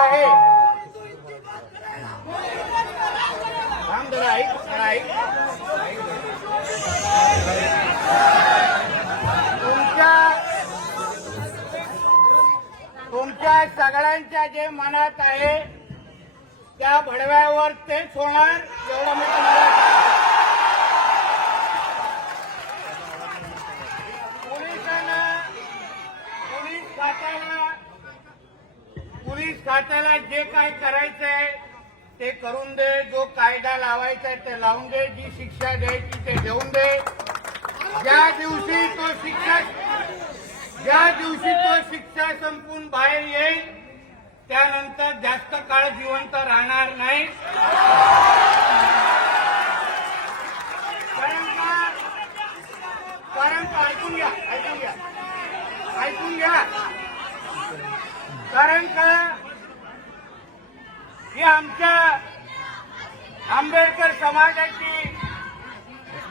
आहे. तुमच्या तुमच्या सगळ्यांच्या जे मनात आहे त्या भडव्यावर तेच होणार एवढं मी तुम्हाला पोलिसांना पोलीस खात्याला पोलीस खात्याला जे काय करायचंय ते करून दे जो कायदा लावायचा आहे ते लावून दे जी शिक्षा द्यायची ते देऊन दे. ज्या दिवशी तो शिक्षा ज्या दिवशी तो शिक्षा संपून बाहेर येईल त्यानंतर जास्त काळ जिवंत राहणार नाही. कारण का? ऐकून घ्या ऐकून घ्या. ऐकून घ्या. कारण का? हे आमच्या आंबेडकर समाजाची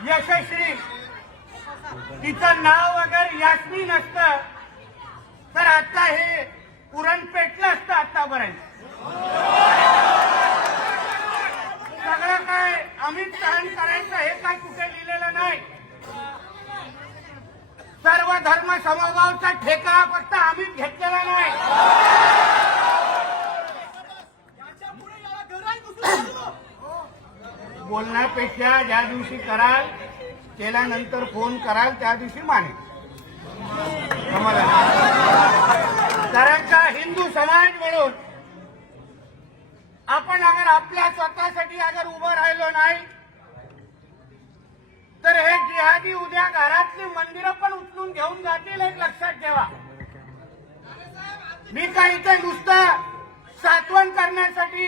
यशस्वी. तिचं नाव वगैरे यास्मी नसतं तर आता हे बोलण्यापेक्षा ज्या दिवशी कराल केल्यानंतर फोन कराल त्या दिवशी माने कारण का हिंदू समाज म्हणून आपण अगर आपल्या स्वतःसाठी अगर उभं राहिलो नाही तर हे जिहादी उद्या घरातली मंदिरं पण उचलून घेऊन जातील एक लक्षात ठेवा. मी काय इथे नुसतं सातवण करण्यासाठी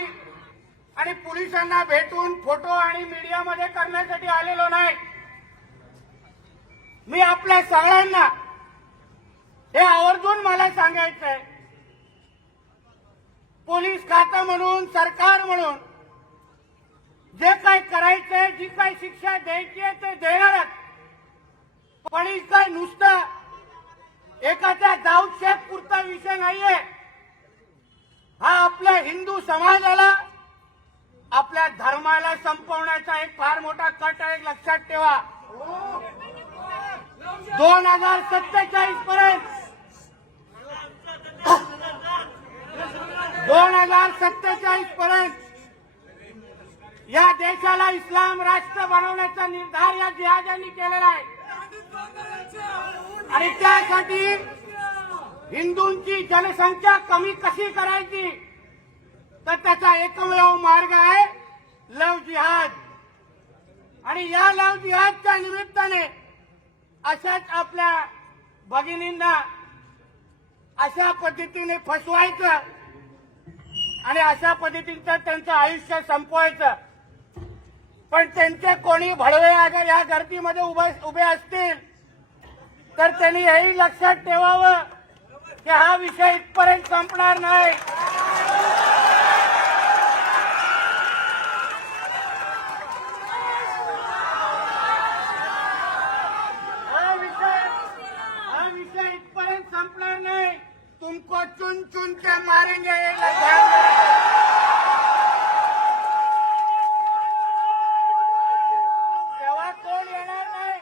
आणि पोलिसांना भेटून फोटो आणि मीडियामध्ये करण्यासाठी आलेलो नाही. मी आपल्या सगळ्यांना हे आवर्जून मला सांगायचंय. पोलीस खातं म्हणून सरकार म्हणून जे काय करायचंय जी काय शिक्षा द्यायची आहे ते देणारच. पण काय नुसतं एखाद्या दाऊदशेख पुरता विषय नाहीये. हा आपल्या हिंदू समाजाला आपल्या धर्माला संपवण्याचा एक फार मोठा कट आहे लक्षात ठेवा. दोन हजार सत्तेचाळीस पर्यंत. दोन हजार सत्तेचाळीस पर्यंत या देशाला इस्लाम राष्ट्र बनवण्याचा निर्धार या जिहाजांनी केलेला आहे. आणि त्यासाठी हिंदूंची जनसंख्या कमी कशी करायची? तर त्याचा एकमेव मार्ग आहे लव जिहाद. आणि या लव जिहादच्या निमित्ताने अशाच आपल्या भगिनींना अशा पद्धतीने फसवायचं आणि अशा पद्धतीचं त्यांचं आयुष्य संपवायचं. पण त्यांचे कोणी भडवे अगर या गर्दीमध्ये उभे उभे असतील तर त्यांनी हेही लक्षात ठेवावं की हा विषय इथपर्यंत संपणार नाही हा विषय हा विषय इथपर्यंत संपणार नाही तुमको चुन चुन के मारेंगे याला ध्यान द्या. तेव्हा कोण येणार नाही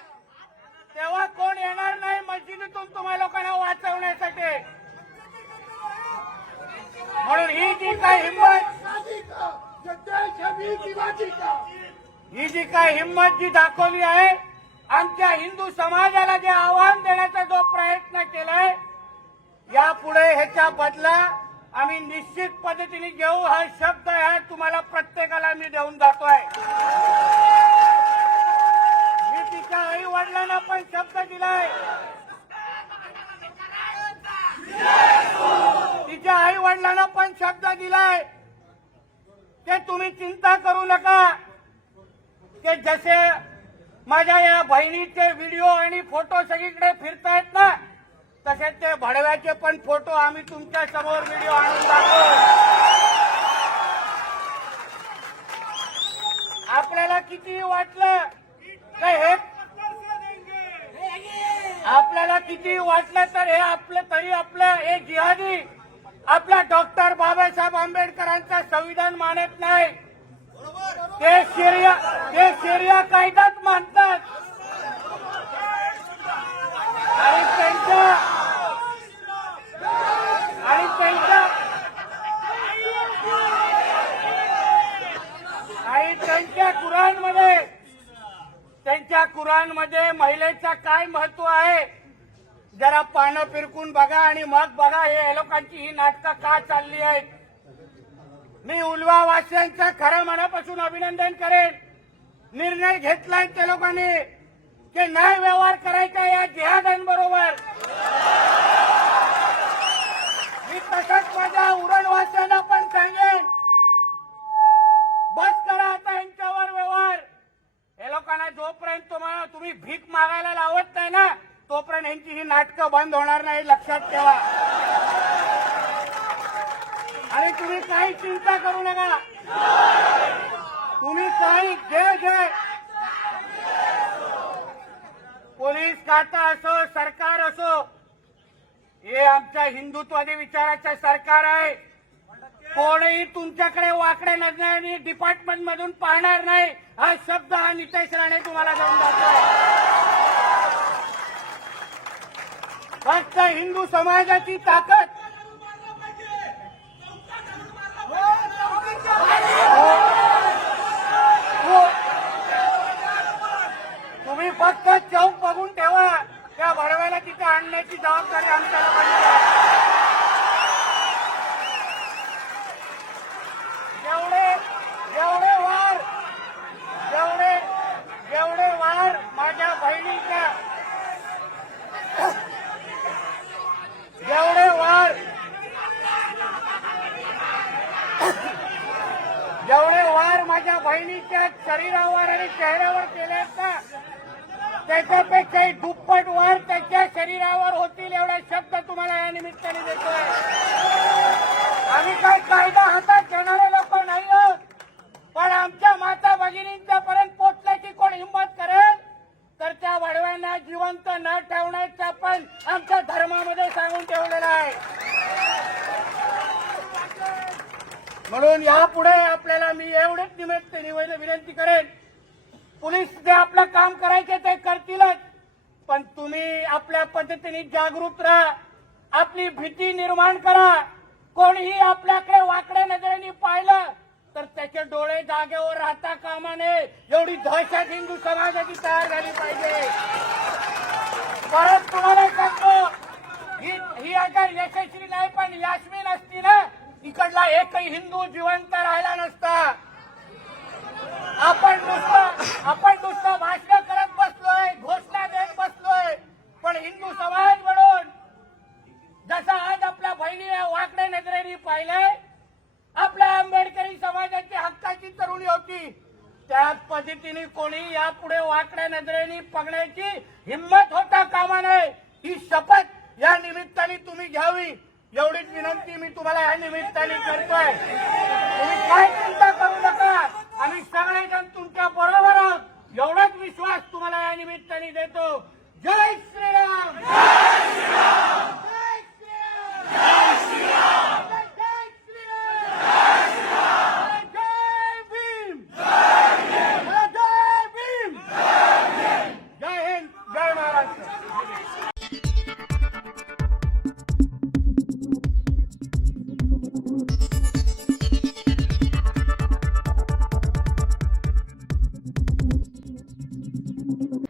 तेव्हा कोण येणार नाही मस्जिदीतून तुम्हा लोकांना वाचवण्यासाठी म्हणून ही जी काय हिंमत ही जी काय हिंमत जी दाखवली आहे आमच्या हिंदू समाजाला जे आव्हान देण्याचा जो प्रयत्न केलाय यापुढे ह्याच्या बदला आम्ही निश्चित पद्धतीने घेऊ. हा शब्द हा तुम्हाला प्रत्येकाला मी देऊन जातोय. मी तिच्या आई वडिलांना पण शब्द दिलाय. तिच्या आई वडिलांना पण शब्द दिलाय. ते तुम्ही चिंता करू नका. ते जसे माझ्या या बहिणीचे व्हिडिओ आणि फोटो सगळीकडे फिरतायत ना तसे ते भडव्याचे पण फोटो आम्ही तुमच्यासमोर व्हिडिओ आणून दाखवू. आपल्याला किती वाटलं? का हे आपल्याला किती वाटलं तर हे आपलं तरी आपलं हे जिहादी. आपला डॉक्टर बाबासाहेब आंबेडकरांचा संविधान मानत नाही. ते शरिया ते शरिया कायदाच मानतात. आणि त्यांच्या आणि त्यांच्या आणि त्यांच्या कुराणमध्ये त्यांच्या कुराणमध्ये महिलेचं काय महत्त्व आहे? जरा पानं फिरकून बघा आणि मग बघा हे लोकांची ही नाटकं का चालली आहेत? मी उलवा वासियांचं खरं मनापासून अभिनंदन करेन. निर्णय घेतलाय त्या लोकांनी की नाही व्यवहार करायचा या जिहादांबरोबर. मी तसंच माझ्या उरणवासियांना पण सांगेन बस करा आता यांच्यावर व्यवहार. हे लोकांना जोपर्यंत तुम्हाला तुम्ही भीक मागायला लावत नाही ना तोपर्यंत यांची ही नाटकं बंद होणार नाही लक्षात ठेवा. आणि तुम्ही काही चिंता करू नका. तुम्ही काही घे घे पोलीस खातं असो सरकार असो हे आमच्या हिंदुत्वादी विचाराचे सरकार आहे. कोणीही तुमच्याकडे वाकड्या आणि डिपार्टमेंट मधून पाहणार नाही. हा शब्द हा नितेश राणे तुम्हाला जाऊन जातो फक्त हिंदू समाजाची ताकद हो. तुम्ही फक्त चौक बघून ठेवा त्या भडव्याला तिथे आणण्याची जबाबदारी आमच्या लोकांची आहे. जेवढे जेवढे वार जेवढे जेवढे वार माझ्या बहिणीच्या जेवढे वार जेवढे वार माझ्या बहिणीच्या शरीरावर आणि चेहऱ्यावर केले आहेत ना त्याच्यापेक्षाही दुप्पट वार त्याच्या शरीरावर होतील एवढा शब्द तुम्हाला या निमित्ताने देतोय आम्ही काय कायदा हातात घेणारे लोक नाही आहोत पण आमच्या माता भगिनींच्या पर्यंत पोचल्याची कोण हिंमत करेल? तर त्या वडव्यांना जिवंत न ठेवण्याचं पण आमच्या धर्मामध्ये सांगून ठेवलेलं आहे. म्हणून यापुढे आपल्याला मी एवढेच निमित्त निवेदन विनंती करेन. पोलीस जे आपलं काम करायचे ते करतीलच पण तुम्ही आपल्या पद्धतीने जागृत राहा. आपली भीती निर्माण करा. कोणीही आपल्याकडे वाकड्या नजरेने पाहिलं तर त्याचे डोळे जागेवर राहता कामा नये. एवढी दहशत हिंदू समाजाची तयार झाली पाहिजे. परत तुम्हाला सांगतो ही ही अगर यशस्वी नाही पण यास्मिन असती ना इकडला एकही हिंदू जिवंत राहिला नसता. आपण नुसतं आपण नुसतं भाषण करत बसलोय घोषणा देत बसलोय पण हिंदू समाज म्हणून जसं आज आपल्या बहिणीने वाकड्या नजरेने पाहिलंय आपल्या आंबेडकरी समाजाची हक्काची तरुणी होती. त्याच पद्धतीने कोणी यापुढे वाकड्या नजरेने पगण्याची हिंमत होता कामा नये. ही शपथ या निमित्ताने तुम्ही घ्यावी. एवढीच विनंती मी तुम्हाला या निमित्ताने करतोय. तुम्ही काय